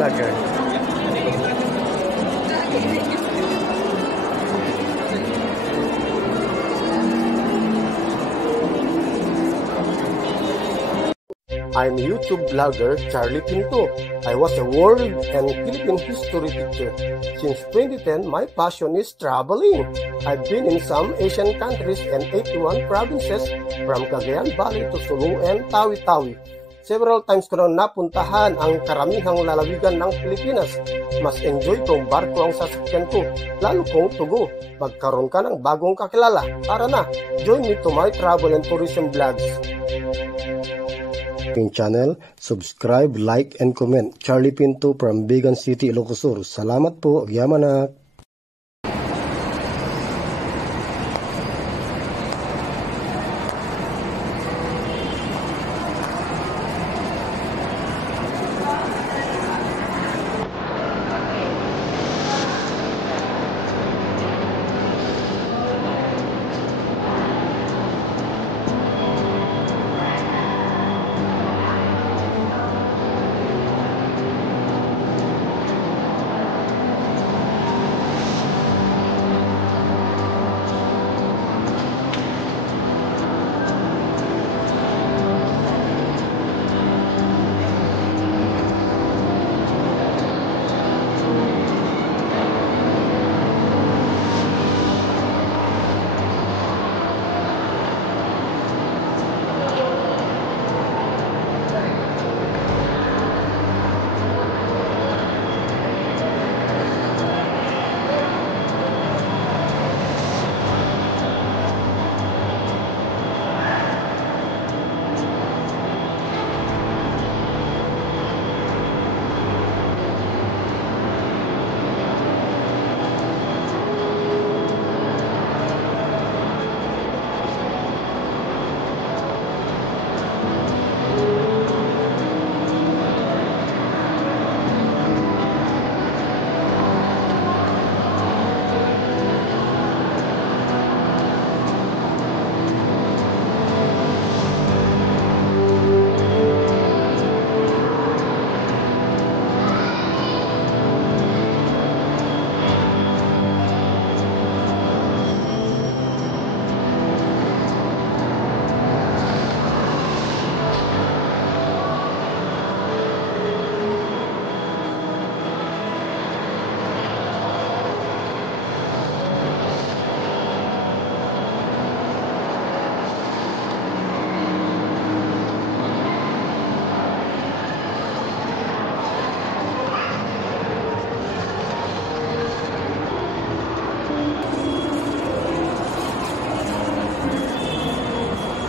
Vlogger. I'm YouTube vlogger Charlie Pinto. I was a world and Philippine history teacher. Since 2010, my passion is traveling. I've been in some Asian countries and 81 provinces from Cagayan Valley to Sulu and Tawi-Tawi. Several times ko nang napuntahan ang karamihang lalawigan ng Pilipinas. Mas enjoy kong barko ang sasakyan ko, lalo kong tugo. Magkaroon ka ng bagong kakilala. Tara na, join me to my travel and tourism vlogs. Channel, subscribe, like, and comment. Charlie Pinto from Bigan City, Ilocos Sur. Salamat po, Yamanak.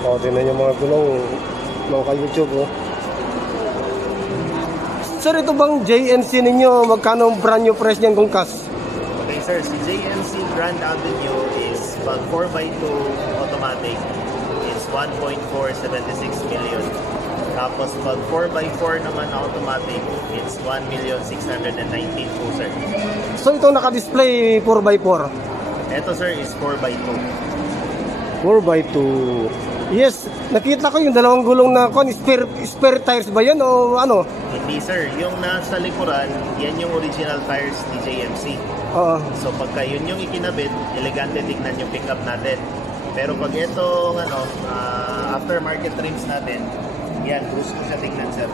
O, tingnan yung mga gulong mga ka-YouTube, oh. Sir, ito bang JNC ninyo, magkano ang brand new price niyang kungkas? Okay sir, si JNC Grand Avenue is pag 4x2 automatic, it's 1.476 million. Tapos pag 4x4 naman automatic, it's 1,619,000 po sir. So ito naka-display 4x4? Ito sir is 4x2. 4x2. Yes, nakita ko yung dalawang gulong na spare tires ba yan o ano? Hindi sir, yung nasa likuran, yan yung original tires ni JMC. Oo. So pagka yun yung ikinabit, elegante tignan yung pickup natin. Pero pag itong aftermarket rims natin, yan, gusto ko siya tignan sir.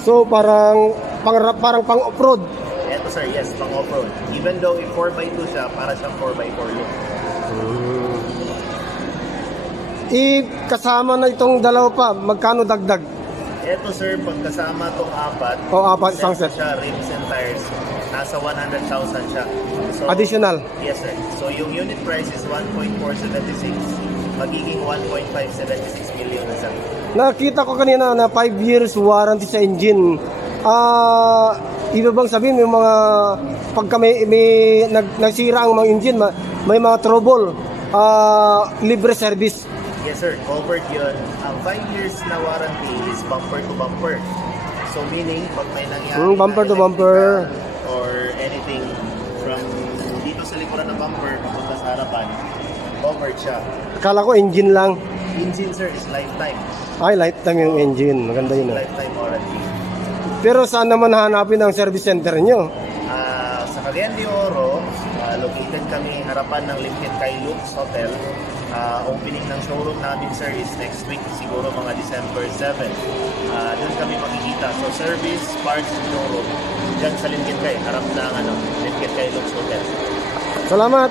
So parang pang off-road? Ito sir, yes, pang off-road. Even though 4x2 siya, para siyang 4x4 look. Kasama na itong dalawa pa, magkano dagdag? Ito sir, pagkasama itong apat, apat, isang set siya, rims and tires, nasa 100,000 siya. So, additional? Yes sir. So yung unit price is 1.476, magiging 1.576 million na sir. Nakita ko kanina na 5 years warranty sa engine. Iba bang sabihin, may mga pagka may nagsira ang mga engine, may mga trouble, libre service. Yes sir, covered yun. Ang 5 years na warranty is bumper to bumper. So meaning, pag may nangyari bumper na to bumper or anything from dito sa likuran ng bumper papunta sa harapan, covered siya. Akala ko engine lang. Engine sir is lifetime. Ay, lifetime yung engine. Maganda yun. Lifetime warranty. Pero saan naman hanapin ang service center nyo? Sa Cagayan de Oro, located kami harapan ng Lincoln Kailux Hotel. Opening ng showroom namin sir is next week, siguro mga December 7. Doon kami makikita. So service, parts, and showroom. Diyan sa Lincoln Kay, harap ng Lincoln Kailux Hotel. Salamat!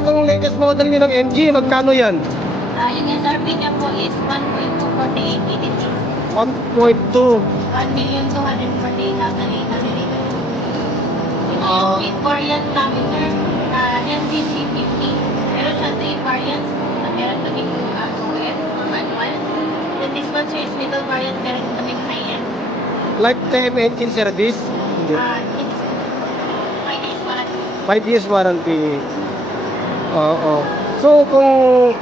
Itong latest model nyo ng MG, magkano yan? Yung SRP niya po is 1.248 1.2. 1,248,888. Yung variant namin sir, NBC50. Meron siya 3 variants. Meron kaming OS, advanced. Then this one sir is middle variant, meron kaming high-end. Lifetime engine service? Hindi. It's 5 years warranty. 5 years warranty. Oo. So, kung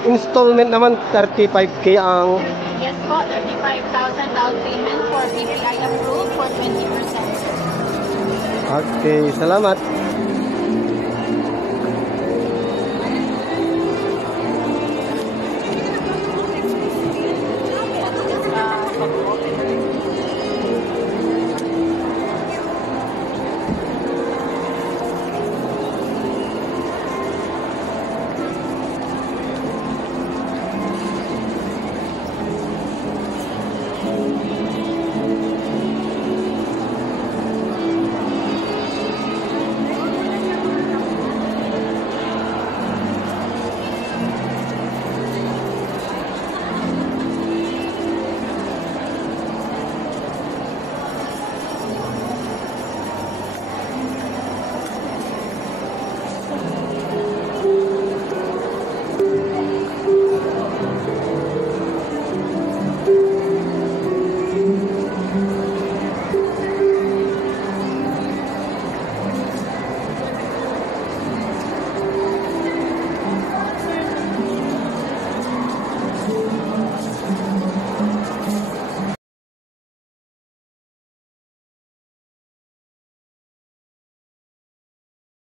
installment naman, 35K ang... Yes po, 35,000 down payment for PPI approved for 20%. Okay, salamat.